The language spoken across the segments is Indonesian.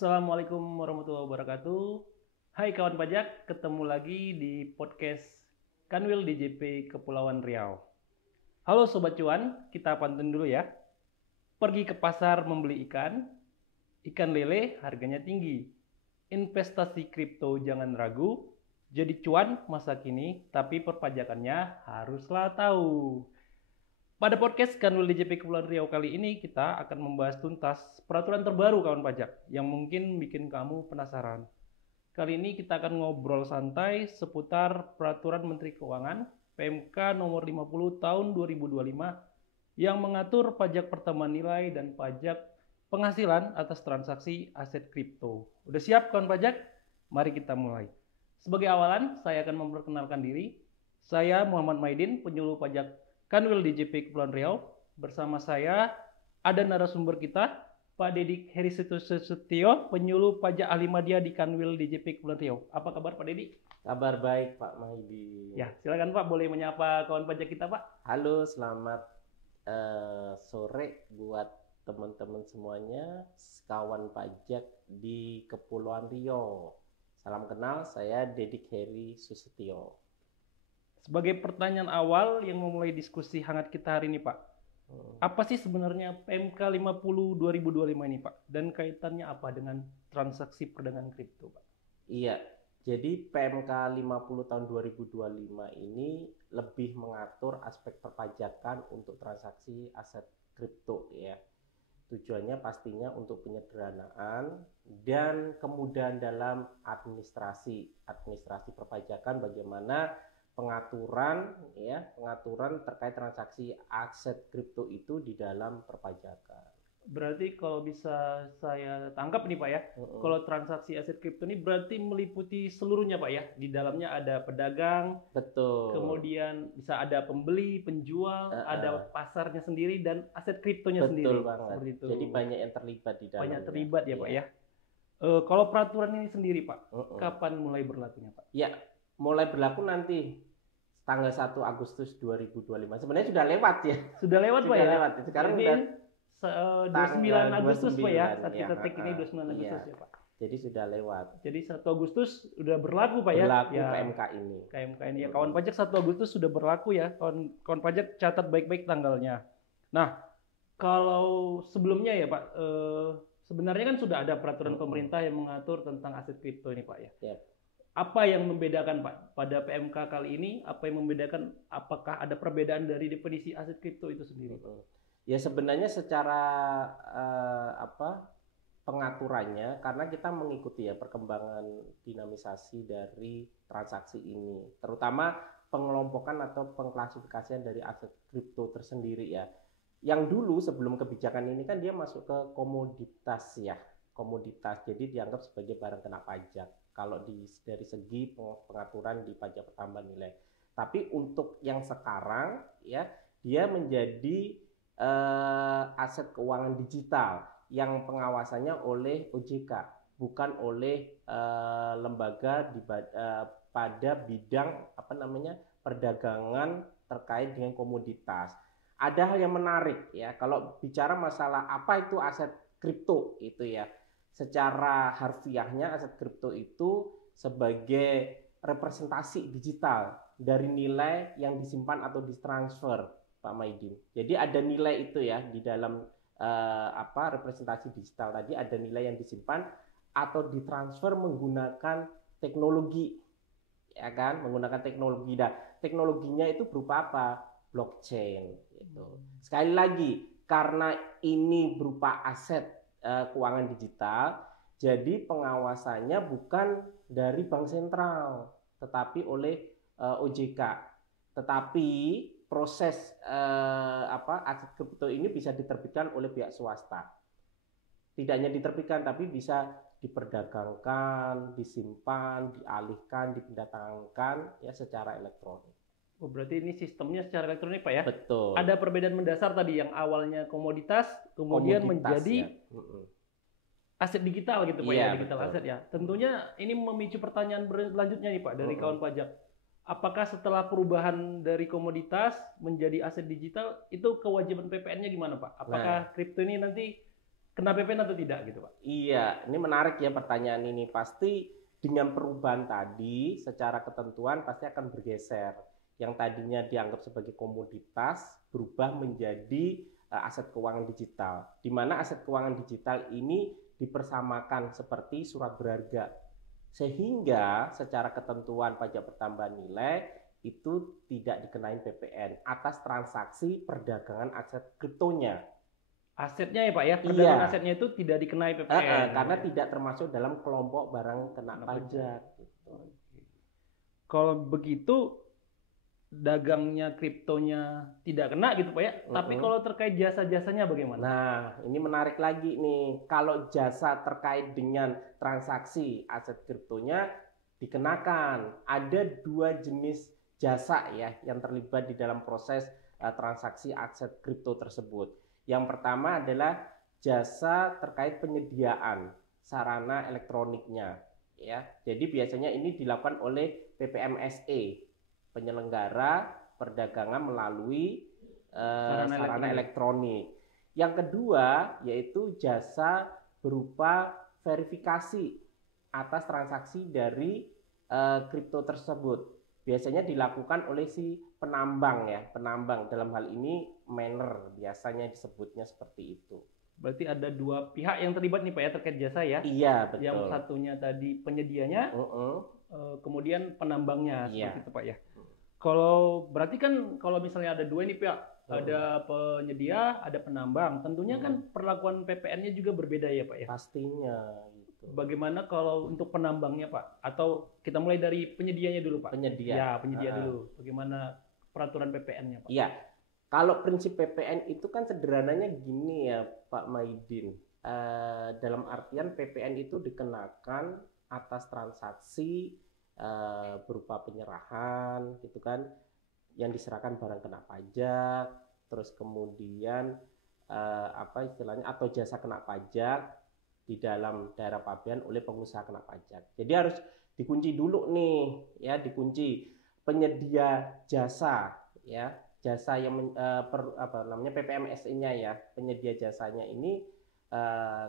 Assalamualaikum warahmatullahi wabarakatuh. Hai kawan pajak, ketemu lagi di podcast Kanwil DJP Kepulauan Riau. Halo Sobat Cuan, kita pantun dulu ya. Pergi ke pasar membeli ikan lele harganya tinggi. Investasi kripto jangan ragu, jadi cuan masa kini, tapi perpajakannya haruslah tahu. Pada podcast Kanwil DJP Kepulauan Riau kali ini kita akan membahas tuntas peraturan terbaru kawan pajak yang mungkin bikin kamu penasaran. Kali ini kita akan ngobrol santai seputar peraturan Menteri Keuangan PMK nomor 50 tahun 2025 yang mengatur pajak pertambahan nilai dan pajak penghasilan atas transaksi aset kripto. Udah siap kawan pajak? Mari kita mulai. Sebagai awalan, saya akan memperkenalkan diri. Saya Muhammad Maidin, penyuluh pajak Kanwil DJP Kepulauan Riau. Bersama saya ada narasumber kita, Pak Dedik Herisetio, penyuluh pajak ahli media di Kanwil DJP Kepulauan Riau. Apa kabar Pak Dedik? Kabar baik Pak Maidi. Ya, silakan Pak, boleh menyapa kawan pajak kita Pak. Halo, selamat sore buat teman-teman semuanya, kawan pajak di Kepulauan Riau. Salam kenal, saya Dedik Heri Susetio. Sebagai pertanyaan awal yang memulai diskusi hangat kita hari ini Pak, apa sih sebenarnya PMK 50 2025 ini Pak? Dan kaitannya apa dengan transaksi perdagangan kripto Pak? Iya, jadi PMK 50 tahun 2025 ini lebih mengatur aspek perpajakan untuk transaksi aset kripto ya. Tujuannya pastinya untuk penyederhanaan dan kemudahan dalam administrasi perpajakan, bagaimana pengaturan terkait transaksi aset kripto itu di dalam perpajakan. Berarti kalau bisa saya tangkap nih Pak ya, kalau transaksi aset kripto ini berarti meliputi seluruhnya Pak ya. Di dalamnya ada pedagang, betul. Kemudian bisa ada pembeli, penjual, ada pasarnya sendiri dan aset kriptonya betul sendiri. Banget. Seperti itu. Jadi banyak yang terlibat di dalamnya. Banyak terlibat ya Pak ya. Kalau peraturan ini sendiri Pak, kapan mulai berlakunya Pak? Ya, mulai berlaku nanti tanggal 1 Agustus 2025. Sebenarnya sudah lewat ya. Sudah lewat Pak ya? Lewat. Sekarang udah 29 Agustus Pak ya, saat ya, kita take ini 29 Agustus ya Pak. Jadi sudah lewat. Jadi 1 Agustus sudah berlaku Pak ya? Berlaku ya, PMK ini. KMK ini ya, kawan pajak 1 Agustus sudah berlaku ya, kawan pajak catat baik-baik tanggalnya. Nah, kalau sebelumnya ya Pak, sebenarnya kan sudah ada peraturan pemerintah yang mengatur tentang aset kripto ini Pak ya. Yep. Apa yang membedakan Pak pada PMK kali ini? Apa yang membedakan? Apakah ada perbedaan dari definisi aset kripto itu sendiri? Ya sebenarnya secara pengaturannya, karena kita mengikuti ya perkembangan dinamisasi dari transaksi ini, terutama pengelompokan atau pengklasifikasian dari aset kripto tersendiri ya. Yang dulu sebelum kebijakan ini kan dia masuk ke komoditas ya, komoditas, jadi dianggap sebagai barang kena pajak kalau dari segi pengaturan di pajak pertambahan nilai. Tapi untuk yang sekarang ya, dia menjadi aset keuangan digital yang pengawasannya oleh OJK, bukan oleh lembaga pada bidang perdagangan terkait dengan komoditas. Ada hal yang menarik ya, kalau bicara masalah apa itu aset kripto itu ya. Secara harfiahnya aset kripto itu sebagai representasi digital dari nilai yang disimpan atau ditransfer, Pak Maidin. Jadi ada nilai itu ya di dalam representasi digital tadi, ada nilai yang disimpan atau ditransfer menggunakan teknologi, ya kan? Menggunakan teknologi. Dan teknologinya itu berupa apa? Blockchain. Gitu. Sekali lagi, karena ini berupa aset keuangan digital, jadi pengawasannya bukan dari bank sentral, tetapi oleh OJK. Tetapi proses aset kripto ini bisa diterbitkan oleh pihak swasta. Tidak hanya diterbitkan, tapi bisa diperdagangkan, disimpan, dialihkan, dipindah-tangankan ya secara elektronik. Oh, berarti ini sistemnya secara elektronik Pak ya? Betul. Ada perbedaan mendasar tadi yang awalnya komoditas, kemudian menjadi aset digital gitu Pak ya, digital aset ya. Tentunya ini memicu pertanyaan berlanjutnya nih Pak dari kawan pajak. Apakah setelah perubahan dari komoditas menjadi aset digital itu kewajiban PPN-nya gimana Pak? Apakah kripto ini nanti kena PPN atau tidak gitu Pak? Iya, ini menarik ya pertanyaan ini. Pasti dengan perubahan tadi, secara ketentuan pasti akan bergeser. Yang tadinya dianggap sebagai komoditas berubah menjadi aset keuangan digital. Di mana aset keuangan digital ini dipersamakan seperti surat berharga. Sehingga secara ketentuan pajak pertambahan nilai itu tidak dikenai PPN atas transaksi perdagangan aset kriptonya. Asetnya ya Pak ya, Iya. perdagangan asetnya itu tidak dikenai PPN. Karena tidak termasuk dalam kelompok barang kena pajak. Gitu. Kalau begitu dagangnya kriptonya tidak kena gitu Pak ya. Tapi kalau terkait jasa-jasanya bagaimana? Nah, ini menarik lagi nih. Kalau jasa terkait dengan transaksi aset kriptonya dikenakan. Ada 2 jenis jasa ya yang terlibat di dalam proses transaksi aset kripto tersebut. Yang pertama adalah jasa terkait penyediaan sarana elektroniknya ya. Jadi biasanya ini dilakukan oleh PPMSE, penyelenggara perdagangan melalui sarana elektronik. Yang kedua yaitu jasa berupa verifikasi atas transaksi dari kripto tersebut. Biasanya dilakukan oleh si penambang ya, penambang dalam hal ini miner biasanya disebutnya seperti itu. Berarti ada 2 pihak yang terlibat nih Pak ya terkait jasa ya. Iya betul. Yang satunya tadi penyedianya, kemudian penambangnya seperti itu Pak ya. Kalau berarti kan kalau misalnya ada 2 ini Pak, ada penyedia, ada penambang, tentunya kan perlakuan PPN-nya juga berbeda ya Pak ya. Pastinya. Bagaimana kalau untuk penambangnya Pak? Atau kita mulai dari penyedianya dulu Pak? Penyedia. Ya, penyedia dulu. Bagaimana peraturan PPN-nya Pak? Iya. Kalau prinsip PPN itu kan sederhananya gini ya Pak Maidin. Dalam artian PPN itu dikenakan atas transaksi berupa penyerahan gitu kan, yang diserahkan barang kena pajak, terus kemudian apa istilahnya atau jasa kena pajak di dalam daerah pabean oleh pengusaha kena pajak. Jadi harus dikunci dulu nih ya, dikunci penyedia jasa ya, jasa yang PPMSE-nya ya, penyedia jasanya ini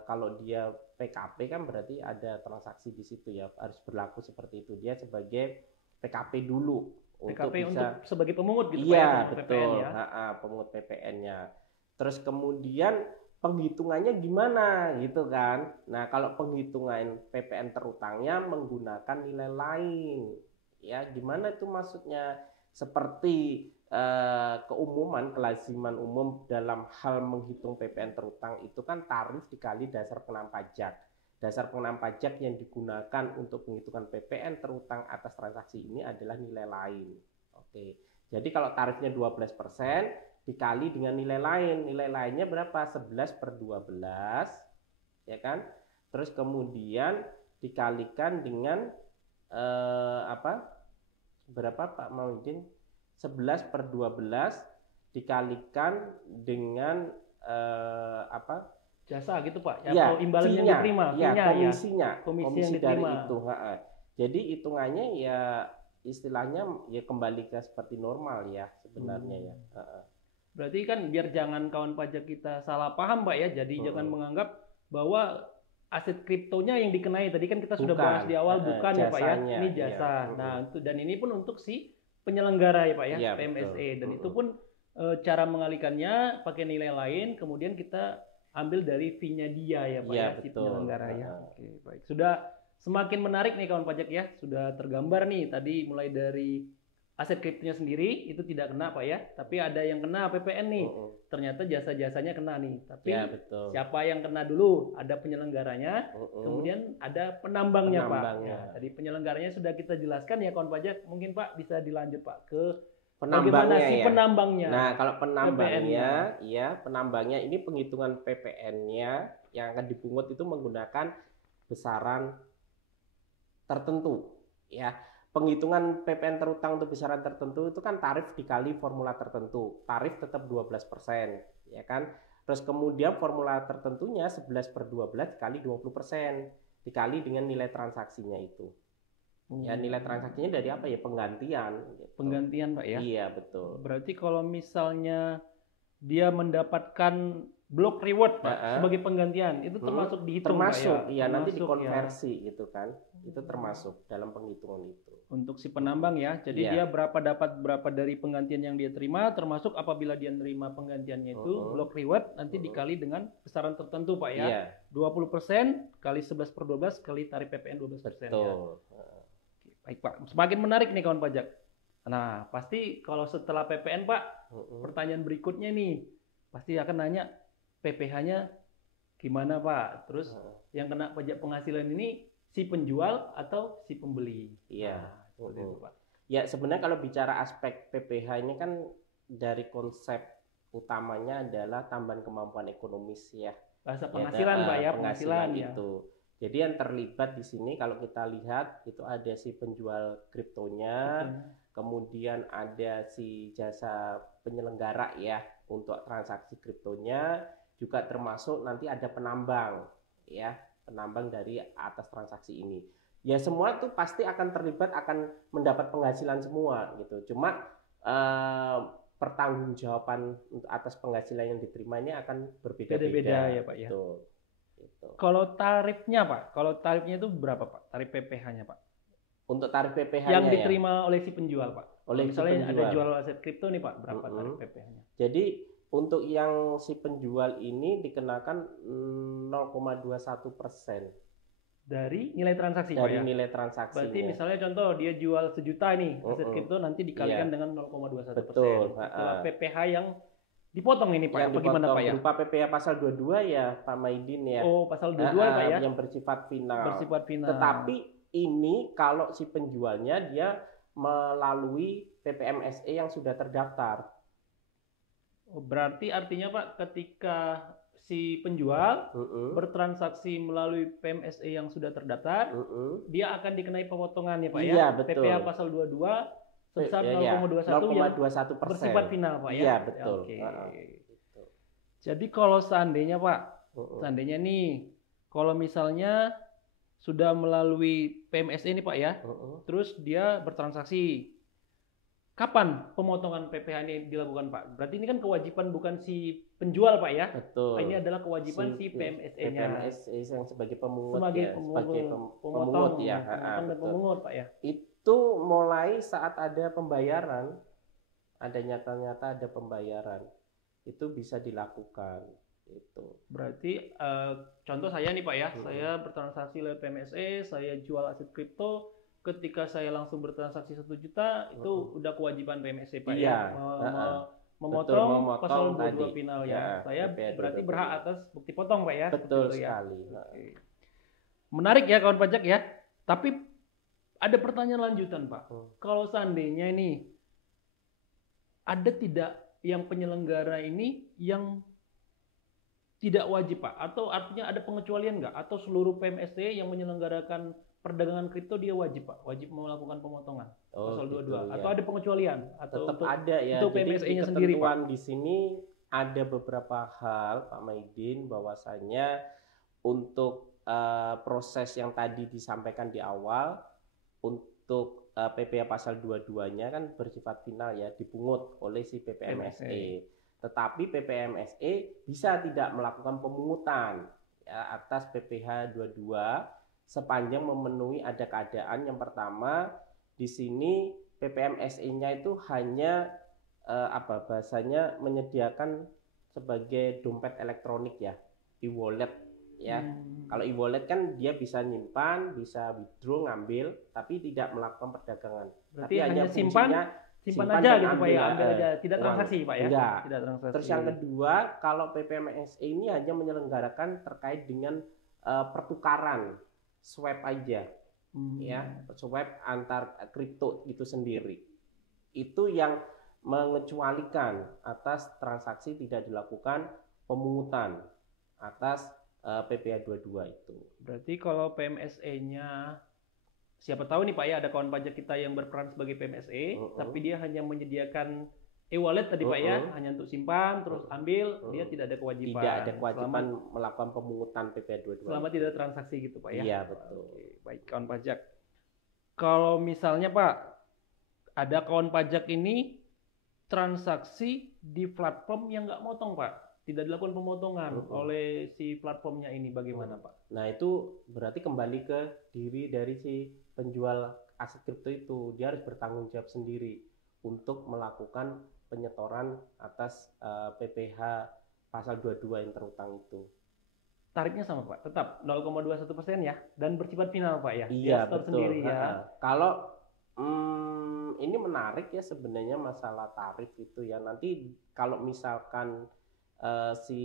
kalau dia PKP kan berarti ada transaksi di situ ya, harus berlaku seperti itu. Dia sebagai PKP dulu PKP untuk sebagai pemungut gitu iya, Pak ya, betul. PPN ya. Pemungut PPN-nya. Terus kemudian penghitungannya gimana gitu kan. Nah, kalau penghitungan PPN terutangnya menggunakan nilai lain. Ya, gimana itu maksudnya? Seperti keumuman, kelaziman umum dalam hal menghitung PPN terutang itu kan tarif dikali dasar pengenaan pajak. Dasar pengenaan pajak yang digunakan untuk penghitungan PPN terutang atas transaksi ini adalah nilai lain. Oke. Jadi kalau tarifnya 12% dikali dengan nilai lain. Nilai lainnya berapa? 11/12 ya kan? Terus kemudian dikalikan dengan berapa Pak Maudin? 11/12 dikalikan dengan jasa gitu Pak ya, atau imbalan yang diterima ya, komisi yang dari diterima. itu jadi hitungannya ya istilahnya ya kembali ke seperti normal ya sebenarnya ya. Berarti kan biar jangan kawan pajak kita salah paham Pak ya, jadi jangan menganggap bahwa aset kriptonya yang dikenai, tadi kan kita sudah bahas di awal bukan ya Pak ya, ini jasa. Nah dan ini pun untuk si penyelenggara ya Pak ya, PMSE, dan itu pun cara mengalihkannya pakai nilai lain, kemudian kita ambil dari fee-nya dia ya Pak ya, si penyelenggara ya. Oke, baik. Sudah semakin menarik nih kawan pajak ya, sudah tergambar nih tadi mulai dari aset kriptonya sendiri itu tidak kena Pak ya, tapi ada yang kena PPN nih. Ternyata jasa-jasanya kena nih. Tapi siapa yang kena dulu? Ada penyelenggaranya, kemudian ada penambangnya Pak. Ya, tadi penyelenggaranya sudah kita jelaskan ya kawan pajak. Mungkin Pak bisa dilanjut Pak ke bagaimana si penambangnya. Nah, kalau penambangnya, ya penambangnya ini penghitungan PPN-nya yang akan dipungut itu menggunakan besaran tertentu, ya. Penghitungan PPN terutang untuk besaran tertentu itu kan tarif dikali formula tertentu. Tarif tetap 12%, ya kan? Terus kemudian formula tertentunya 11/12 dikali 20%, dikali dengan nilai transaksinya itu. Ya, nilai transaksinya dari apa ya? Penggantian. Gitu. Penggantian Pak ya? Iya, betul. Berarti kalau misalnya dia mendapatkan block reward Pak Heeh. sebagai penggantian itu termasuk dihitung Pak, termasuk ya? ya nanti Termasuk, dikonversi gitu kan, itu termasuk dalam penghitungan itu. untuk si penambang ya. Jadi Iya. dia dapat berapa dari penggantian yang dia terima, termasuk apabila dia nerima penggantiannya itu block reward nanti dikali dengan besaran tertentu Pak ya. Iya. 20% kali 11/12 kali tarif PPN 12% ya. Betul. Baik Pak, semakin menarik nih kawan pajak. Nah, pasti kalau setelah PPN Pak, pertanyaan berikutnya nih pasti akan nanya PPh-nya gimana Pak? Terus yang kena pajak penghasilan ini si penjual atau si pembeli? Iya. Seperti itu, Pak. Ya sebenarnya kalau bicara aspek PPh ini kan dari konsep utamanya adalah tambahan kemampuan ekonomis ya. Bahasa penghasilan Pak ya, penghasilan ya. itu. Jadi yang terlibat di sini kalau kita lihat itu ada si penjual kriptonya, kemudian ada si jasa penyelenggara ya untuk transaksi kriptonya, juga termasuk nanti ada penambang ya, penambang dari atas transaksi ini. Ya semua tuh pasti akan terlibat, akan mendapat penghasilan semua gitu. Cuma pertanggungjawaban atas penghasilan yang diterima ini akan berbeda-beda ya Pak ya. Gitu. Kalau tarifnya Pak, kalau tarifnya itu berapa Pak? Tarif PPh-nya Pak? Untuk tarif PPh-nya yang diterima oleh si penjual Pak. Oleh misalnya si penjual. ada jual aset kripto nih Pak, berapa tarif PPh-nya? Jadi untuk yang si penjual ini dikenakan 0,21% dari nilai transaksi dari Pak ya? nilai transaksi. Berarti misalnya contoh dia jual 1 juta nih aset kripto, nanti dikalikan dengan 0,21%. Betul. Itulah PPh yang dipotong ini Pak, apa gimana Pak ya? Berupa PPh pasal 22 ya Pak Maidin ya. Oh, pasal 22 Pak ya? Yang bersifat final. Bersifat final. Tetapi ini kalau si penjualnya dia melalui PPMSE yang sudah terdaftar. Oh, berarti artinya Pak ketika si penjual bertransaksi melalui PMSE yang sudah terdaftar, dia akan dikenai pemotongan ya Pak ya? Iya, betul. PPh pasal 22 sebesar 0,21 yang bersifat final Pak ya? Iya, betul. Oke. Jadi kalau seandainya Pak, seandainya nih, kalau misalnya sudah melalui PMSE ini Pak ya, terus dia bertransaksi, kapan pemotongan PPh ini dilakukan Pak? Berarti ini kan kewajiban bukan si penjual Pak ya? Betul. Ini adalah kewajiban si PMSE-nya. PMSE yang sebagai pemungut sebagai ya, pemungut ya. Pemotong dan pemungut Pak ya. Itu mulai saat ada pembayaran, ada nyata-nyata ada pembayaran, itu bisa dilakukan. Itu. Berarti contoh saya nih Pak ya, saya bertransaksi lewat PMSE, saya jual aset kripto, ketika saya langsung bertransaksi 1 juta, itu udah kewajiban PMSE Pak ya, memotong pasal 22 final ya. Saya berarti berhak atas bukti potong Pak ya. Betul sekali. Ya. Menarik ya kawan pajak ya. Tapi ada pertanyaan lanjutan Pak. Kalau seandainya ini ada tidak yang penyelenggara ini yang tidak wajib Pak, atau artinya ada pengecualian nggak? Atau seluruh PMSE yang menyelenggarakan perdagangan kripto dia wajib Pak, wajib melakukan pemotongan pasal 22 gitu, atau ada pengecualian atau tetap ada ya. Itu PMSE-nya sendiri Pak. Di sini ada beberapa hal Pak Maidin, bahwasanya untuk proses yang tadi disampaikan di awal untuk PPh pasal 22-nya kan bersifat final ya, dipungut oleh si PPMSE. Tetapi PPMSE bisa tidak melakukan pemungutan ya, atas PPh 22 sepanjang memenuhi ada keadaan. Yang pertama di sini PPMSE-nya itu hanya bahasanya menyediakan sebagai dompet elektronik ya, e-wallet ya. Kalau e-wallet kan dia bisa nyimpan, bisa withdraw, ngambil, tapi tidak melakukan perdagangan. Berarti tapi hanya simpan aja gitu Pak ya, ambil aja, tidak transaksi Pak ya. Enggak. Tidak transaksi. Terus yang kedua, kalau PPMSE ini hanya menyelenggarakan terkait dengan pertukaran swap aja, ya, swap antar kripto itu sendiri. Itu yang mengecualikan atas transaksi tidak dilakukan pemungutan atas PPh 22 itu. Berarti kalau PMSE-nya, siapa tahu nih Pak ya, ada kawan pajak kita yang berperan sebagai PMSE, tapi dia hanya menyediakan e-wallet tadi Pak ya, hanya untuk simpan, terus ambil, dia tidak ada kewajiban. Tidak ada kewajiban melakukan pemungutan PPh 22. Selama tidak ada transaksi gitu Pak ya? Iya, betul. Oke, baik kawan pajak. Kalau misalnya Pak, ada kawan pajak ini transaksi di platform yang nggak motong Pak, tidak dilakukan pemotongan oleh si platformnya ini, bagaimana Pak? Nah itu berarti kembali ke diri dari si penjual aset kripto itu, dia harus bertanggung jawab sendiri untuk melakukan penyetoran atas PPh pasal 22 yang terutang itu. Tarifnya sama Pak, tetap 0,21% ya, dan bersifat final Pak ya. Iya Dia store betul. sendiri ya. Kalau ini menarik ya sebenarnya masalah tarif itu ya. Nanti kalau misalkan si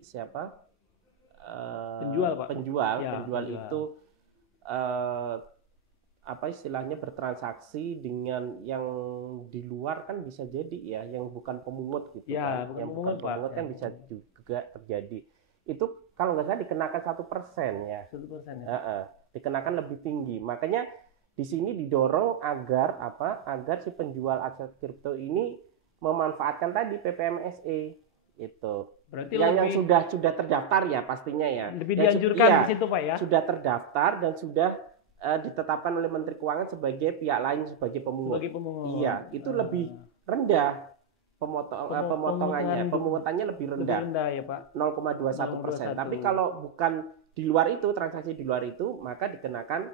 siapa Penjual Pak. penjual Ya, penjual itu apa istilahnya bertransaksi dengan yang di luar kan bisa jadi ya, yang bukan pemungut gitu ya, kan, bukan yang pemungut, bukan pemungut Pak. kan bisa juga terjadi. Itu kalau nggak salah dikenakan 1% ya. 1% ya. Dikenakan lebih tinggi. Makanya di sini didorong agar si penjual aset kripto ini memanfaatkan tadi PPMSE itu. Berarti yang sudah terdaftar ya pastinya ya. Lebih dianjurkan di situ Pak ya. Sudah terdaftar dan sudah ditetapkan oleh Menteri Keuangan sebagai pihak lain sebagai pemungut. Iya, itu lebih rendah pemotongannya, pemungutannya lebih rendah. Lebih rendah ya Pak. 0,21%. Tapi kalau bukan di luar itu, transaksi di luar itu, maka dikenakan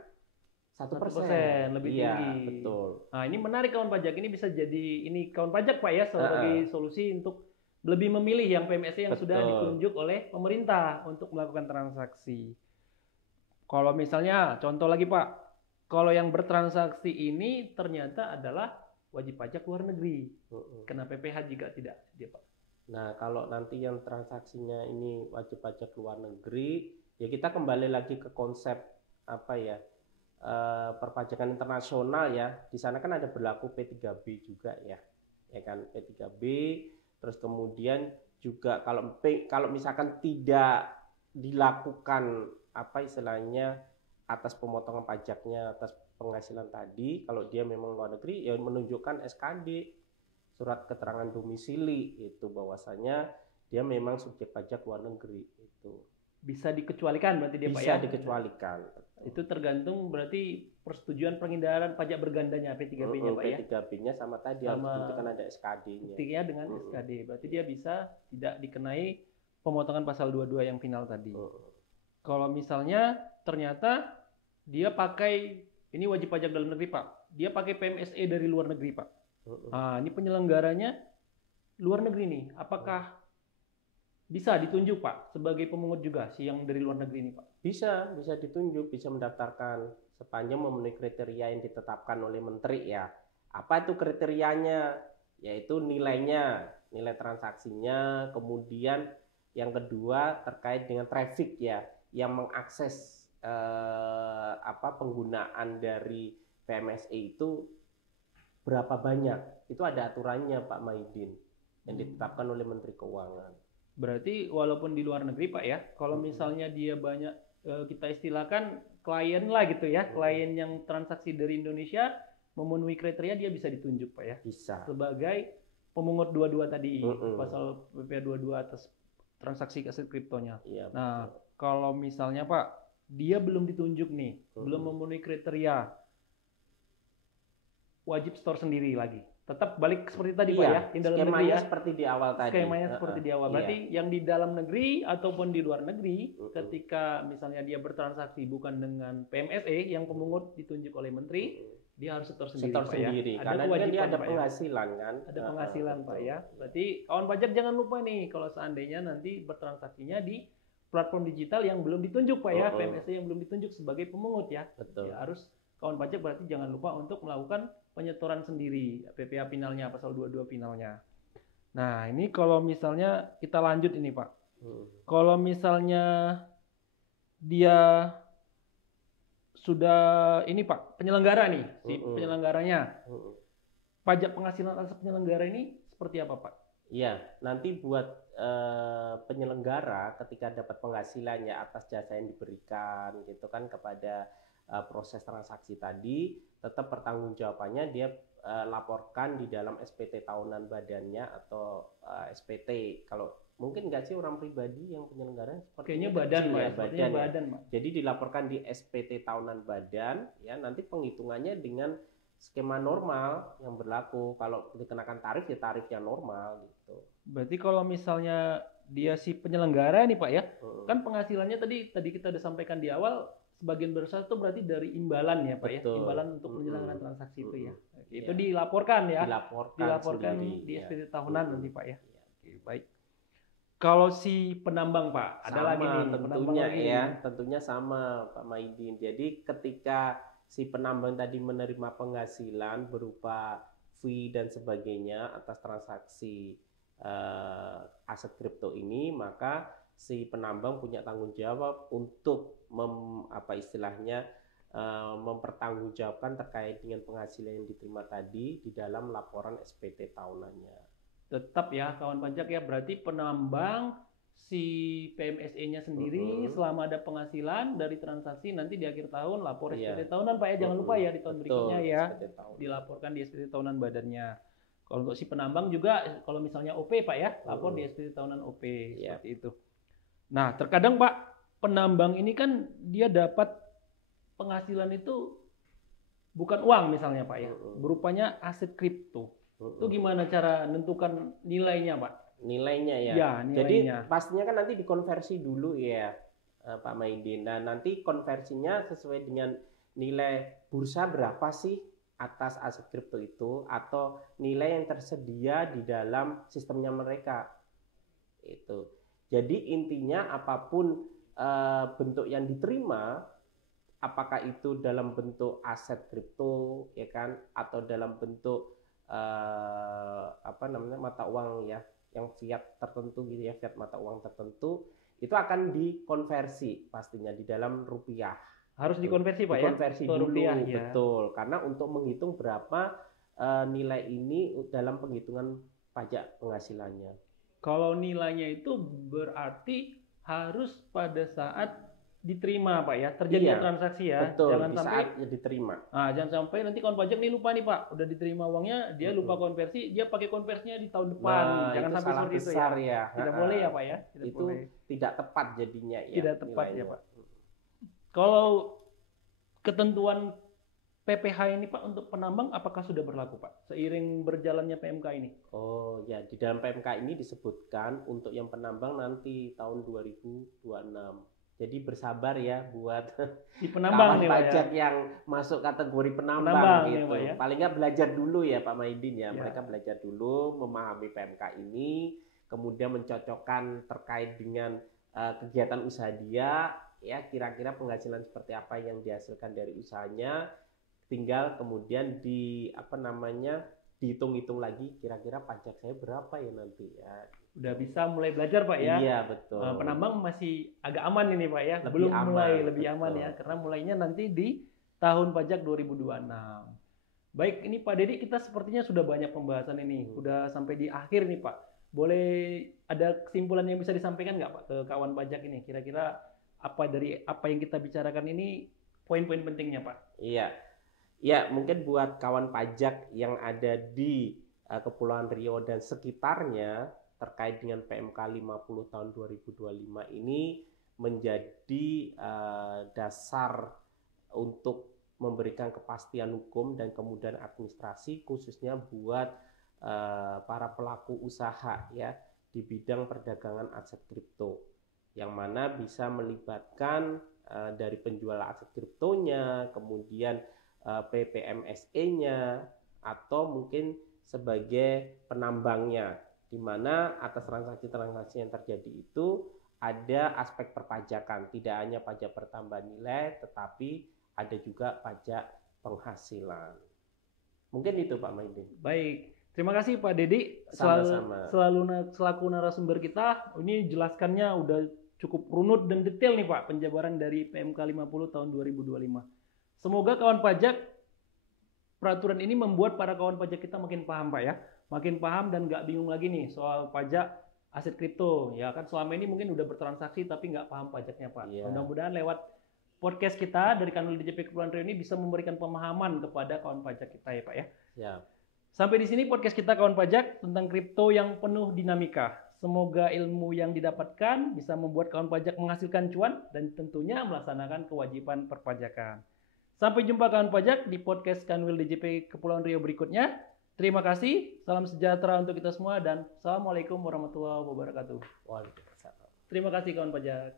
1%. Lebih iya, tinggi. Betul. Nah ini menarik kawan pajak, ini bisa jadi ini kawan pajak Pak ya sebagai solusi untuk lebih memilih yang PMSE yang sudah ditunjuk oleh pemerintah untuk melakukan transaksi. Kalau misalnya contoh lagi Pak, kalau yang bertransaksi ini ternyata adalah wajib pajak luar negeri, kena PPh jika tidak dia Pak. Nah kalau nanti yang transaksinya ini wajib pajak luar negeri, ya kita kembali lagi ke konsep apa ya, perpajakan internasional ya. Di sana kan ada berlaku P3B juga ya kan, P3B. Terus kemudian juga kalau misalkan tidak dilakukan apa istilahnya atas pemotongan pajaknya atas penghasilan tadi, kalau dia memang luar negeri ya menunjukkan SKD, surat keterangan domisili, itu bahwasanya dia memang subjek pajak luar negeri. Itu bisa dikecualikan berarti dia Pak ya? Bisa dikecualikan. Itu tergantung berarti persetujuan penghindaran pajak bergandanya P3B-nya Pak ya? P3B-nya sama tadi harus kan ada SKD-nya. Buktinya dengan SKD, berarti dia bisa tidak dikenai pemotongan pasal 22 yang final tadi. Kalau misalnya ternyata dia pakai, ini wajib pajak dalam negeri Pak, dia pakai PMSE dari luar negeri Pak. Nah, ini penyelenggaranya luar negeri nih, apakah bisa ditunjuk Pak sebagai pemungut juga si yang dari luar negeri ini Pak? Bisa ditunjuk, bisa mendaftarkan sepanjang memenuhi kriteria yang ditetapkan oleh menteri ya. Apa itu kriterianya? Yaitu nilainya, nilai transaksinya, kemudian yang kedua terkait dengan traffic ya, yang mengakses penggunaan dari PMSE itu berapa banyak. Itu ada aturannya Pak Maidin yang ditetapkan oleh Menteri Keuangan. Berarti walaupun di luar negeri Pak ya, kalau misalnya dia banyak kita istilahkan klien lah gitu ya, klien yang transaksi dari Indonesia memenuhi kriteria, dia bisa ditunjuk Pak ya. Bisa. Sebagai pemungut 22 tadi, pasal PPh 22 atas transaksi aset kriptonya. Iya, nah, kalau misalnya Pak dia belum ditunjuk nih, belum memenuhi kriteria, wajib store sendiri lagi. Tetap balik seperti tadi Pak ya, di dalam negeri ya. Seperti di awal tadi. Skemanya seperti di awal. Berarti yang di dalam negeri ataupun di luar negeri, ketika misalnya dia bertransaksi bukan dengan PMSE yang pemungut ditunjuk oleh menteri, dia harus setor sendiri Pak ya. Karena kan dia ada penghasilan kan. Ada penghasilan Pak ya. Berarti kawan pajak jangan lupa nih kalau seandainya nanti bertransaksinya di platform digital yang belum ditunjuk Pak ya, PMSE yang belum ditunjuk sebagai pemungut ya. Betul. Ya, harus kawan pajak berarti jangan lupa untuk melakukan penyetoran sendiri, PPh finalnya, pasal 22 finalnya. Nah, ini kalau misalnya kita lanjut ini Pak. Kalau misalnya dia sudah ini Pak, penyelenggara nih, si penyelenggaranya. Pajak penghasilan atas penyelenggara ini seperti apa Pak? Iya, nanti buat penyelenggara ketika dapat penghasilannya atas jasa yang diberikan gitu kan kepada proses transaksi tadi, tetap pertanggungjawabannya dia laporkan di dalam SPT tahunan badannya atau SPT. Kalau mungkin nggak sih orang pribadi yang penyelenggara? Kayaknya badan Pak ya, badan. Jadi dilaporkan di SPT tahunan badan ya, nanti penghitungannya dengan skema normal yang berlaku. Kalau dikenakan tarif ya tarif yang normal gitu. Berarti kalau misalnya dia si penyelenggara nih Pak ya, kan penghasilannya tadi kita udah sampaikan di awal, sebagian besar itu berarti dari imbalan ya Pak ya, Betul. imbalan untuk penyelenggaraan transaksi itu ya. Itu Ya. dilaporkan ya, Dilaporkan sendiri, di ya. SPT tahunan nanti Pak ya. Ya. Oke, baik. Kalau si penambang Pak, ada Sama, lagi nih, tentunya ya, tentunya sama Pak Maidin. Jadi ketika si penambang tadi menerima penghasilan berupa fee dan sebagainya atas transaksi aset kripto ini, maka si penambang punya tanggung jawab untuk mempertanggungjawabkan terkait dengan penghasilan yang diterima tadi di dalam laporan SPT tahunannya. Tetap ya kawan pajak ya, berarti penambang si PMSE-nya sendiri selama ada penghasilan dari transaksi nanti di akhir tahun lapor SPT tahunan Pak ya, jangan lupa ya di tahun berikutnya ya dilaporkan di SPT tahunan badannya. Kalau untuk si penambang juga kalau misalnya OP Pak ya, lapor di SPT tahunan OP seperti itu. Nah, terkadang Pak, penambang ini kan dia dapat penghasilan itu bukan uang misalnya Pak ya, berupanya aset kripto. Itu gimana cara menentukan nilainya Pak? Nilainya ya. Ya, nilainya. Jadi pastinya kan nanti dikonversi dulu ya Pak Maidin. Dan nanti konversinya sesuai dengan nilai bursa berapa sih atas aset kripto itu, atau nilai yang tersedia di dalam sistemnya mereka. Itu. Jadi intinya apapun bentuk yang diterima, apakah itu dalam bentuk aset kripto ya kan, atau dalam bentuk mata uang ya, yang fiat tertentu gitu ya, fiat mata uang tertentu, itu akan dikonversi pastinya di dalam rupiah. Harus dikonversi Pak ya? Dikonversi dulu, rupiah, ya. Betul, karena untuk menghitung berapa nilai ini dalam penghitungan pajak penghasilannya. Kalau nilainya itu berarti harus pada saat diterima Pak ya, terjadi transaksi ya. Betul, jangan sampai saat diterima. Nah, jangan sampai nanti kawan pajak nih lupa nih Pak, udah diterima uangnya, dia lupa konversi, dia pakai konversinya di tahun depan. Nah, jangan sampai seperti itu ya. Tidak boleh ya Pak ya. Tidak tepat jadinya ya. Tidak tepat ya Pak. Kalau ketentuan PPh ini Pak untuk penambang apakah sudah berlaku Pak seiring berjalannya PMK ini? Oh ya, di dalam PMK ini disebutkan untuk yang penambang nanti tahun 2026. Jadi bersabar ya buat si penambang kawan pajak yang masuk kategori penambang gitu. Ya, paling nggak belajar dulu ya Pak Maidin ya. Mereka belajar dulu memahami PMK ini, kemudian mencocokkan terkait dengan kegiatan usaha dia, ya kira-kira penghasilan seperti apa yang dihasilkan dari usahanya. Tinggal kemudian dihitung-hitung lagi kira-kira pajak saya berapa ya nanti ya. Udah bisa mulai belajar Pak ya. Iya betul. Penambang masih agak aman ini Pak ya. Belum mulai lebih aman ya, karena mulainya nanti di tahun pajak 2026. Baik, ini Pak Dedi, kita sepertinya sudah banyak pembahasan ini. Udah sampai di akhir nih Pak. Boleh ada kesimpulan yang bisa disampaikan nggak Pak ke kawan pajak ini? Kira-kira apa dari apa yang kita bicarakan ini poin-poin pentingnya Pak? Iya. Ya, mungkin buat kawan pajak yang ada di Kepulauan Riau dan sekitarnya terkait dengan PMK 50 tahun 2025 ini menjadi dasar untuk memberikan kepastian hukum dan kemudian administrasi khususnya buat para pelaku usaha ya di bidang perdagangan aset kripto, yang mana bisa melibatkan dari penjual aset kriptonya, kemudian PPMSE-nya, atau mungkin sebagai penambangnya, di mana atas transaksi-transaksi yang terjadi itu ada aspek perpajakan, tidak hanya pajak pertambahan nilai, tetapi ada juga pajak penghasilan. Mungkin itu Pak Maidin. Baik, terima kasih Pak Dedi selaku narasumber kita. Ini jelaskannya udah cukup runut dan detail nih Pak, penjabaran dari PMK 50 tahun 2025. Semoga kawan pajak, peraturan ini membuat para kawan pajak kita makin paham Pak ya. Makin paham dan nggak bingung lagi nih soal pajak aset kripto. Ya kan selama ini mungkin udah bertransaksi tapi nggak paham pajaknya Pak. Yeah. Mudah-mudahan lewat podcast kita dari Kanwil DJP Kepulauan Riau ini bisa memberikan pemahaman kepada kawan pajak kita ya Pak ya. Yeah. Sampai di sini podcast kita kawan pajak tentang kripto yang penuh dinamika. Semoga ilmu yang didapatkan bisa membuat kawan pajak menghasilkan cuan dan tentunya melaksanakan kewajiban perpajakan. Sampai jumpa kawan pajak di podcast Kanwil DJP Kepulauan Riau berikutnya. Terima kasih, salam sejahtera untuk kita semua dan Assalamualaikum warahmatullahi wabarakatuh. Waalaikumsalam. Terima kasih kawan pajak.